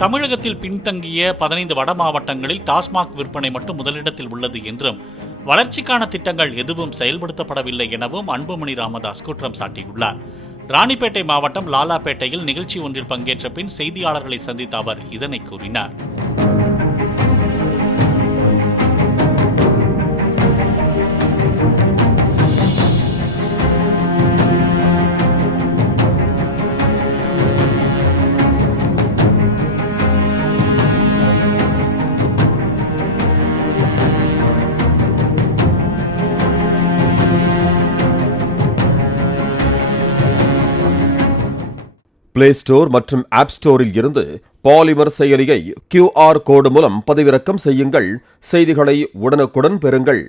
தமிழகத்தில் பின்தங்கிய 15 வட மாவட்டங்களில் டாஸ்மாக் விற்பனை மட்டும் முதலிடத்தில் உள்ளது என்றும் வளர்ச்சிக்கான திட்டங்கள் எதுவும் செயல்படுத்தப்படவில்லை எனவும் அன்புமணி ராமதாஸ் குற்றம் சாட்டியுள்ளார். ராணிப்பேட்டை மாவட்டம் லாலாப்பேட்டையில் நிகழ்ச்சி ஒன்றில் பங்கேற்ற பின் செய்தியாளர்களை சந்தித்த அவர் இதனை கூறினார். பிளே ஸ்டோர் மற்றும் ஆப் ஸ்டோரில் இருந்து பாலிமர் செயலியை QR கோடு மூலம் பதிவிறக்கம் செய்யுங்கள். செய்திகளை உடனுக்குடன் பெறுங்கள்.